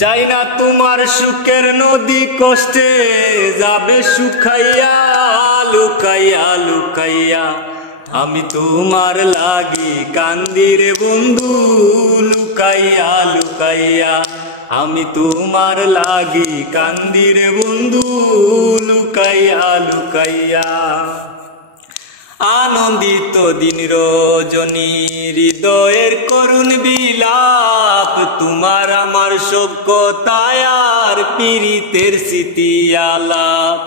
চাই না তোমার সুখের নদী কষ্টে যাবে শুকাইয়া লুকাইয়া লুকাইয়া। আমি তোমার লাগি কান্দি রে বন্ধু লুকাইয়া লুকাইয়া। আমি তোমার লাগি কান্দি রে বন্ধু লুকাইয়া লুকাইয়া। আনন্দিত দিন রজনী হৃদয়ের করুণ বিলাপ, তোমার আমার সব কথায় আর পীড়িতের স্মৃতি আলাপ।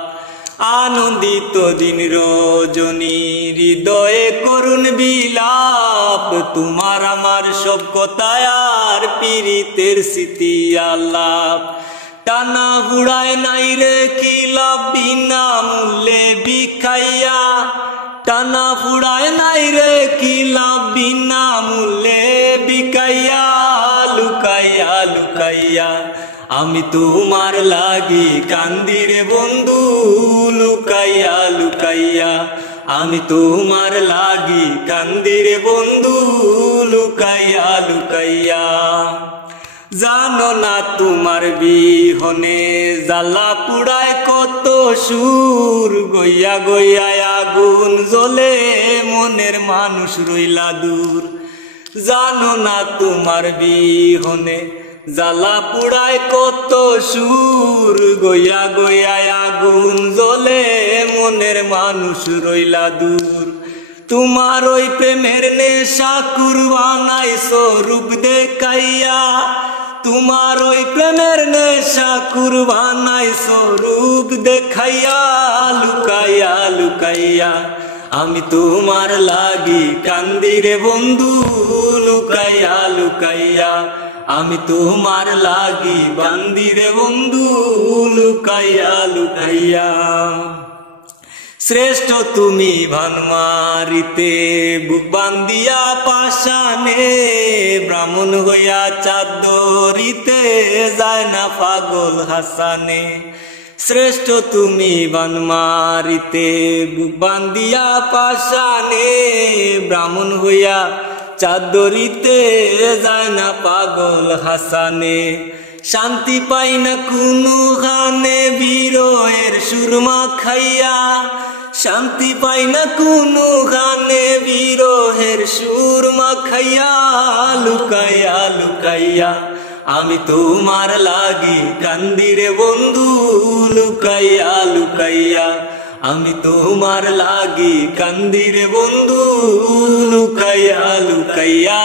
আনন্দিত দিন রজনী হৃদয়ে করুণ বিলাপ, তোমার আমার সব কথায় আর পীড়িতের স্মৃতি আলাপ। টানা বুড়ায় নাই রে কি লাভ বিনা মূল্যে বিখাইয়া। টানা ফুড়ায় নাই রে কি লাভ বিনা মূল্যে বিকাইয়া লুকাইয়া লুকাইয়া। আমি তোমার লাগি কান্দি রে বন্ধু লুকাইয়া লুকাইয়া। আমি তোমার লাগি কান্দি রে বন্ধু লুকাইয়া লুকাইয়া। জানো না তোমার বিহনে জ্বালা পুড়ায় কত সুর, গইয়া গইয়া আগুন জ্বলে মনের মানুষ রইলা দূর। জানো না তোমার বিহনে জ্বালা পুড়ায় কত সুর, গইয়া গইয়া আগুন জ্বলে মনের মানুষ রইলা দূর। তোমার ওই প্রেমের নেশা কুরবানাইছো রূপ দেখাইয়া। তোমার ওই প্রেমের নেশা কুরবানাইছো রূপ দেখাইয়া লুকাইয়া লুকাইয়া। আমি তোমার লাগি কান্দি রে বন্ধু লুকাইয়া লুকাইয়া। আমি তোমার লাগি কান্দি রে বন্ধু লুকাইয়া লুকাইয়া। শ্রেষ্ঠ তুমি ভানমারিতে বুক বান্দিয়া পাশানে, ব্রাহ্মণ হইয়া চাদরিতে যায় না পাগল হাসানে। শ্রেষ্ঠ তুমি ভানমারিতে বুক বান্দিয়া পাশানে, ব্রাহ্মণ হইয়া চাদরিতে যায় না পাগল হাসানে। শান্তি পাই না কোনো গানে বিরহের সুরমা খাইয়া। শান্তি পাই না কোনো গানে বিরহের সুরমা খাইয়া লুকাইয়া লুকাইয়া। আমি তোমার লাগি কান্দি রে বন্ধু লুকাইয়া লুকাইয়া। আমি তোমার লাগি কান্দি রে বন্ধু লুকাইয়া লুকাইয়া।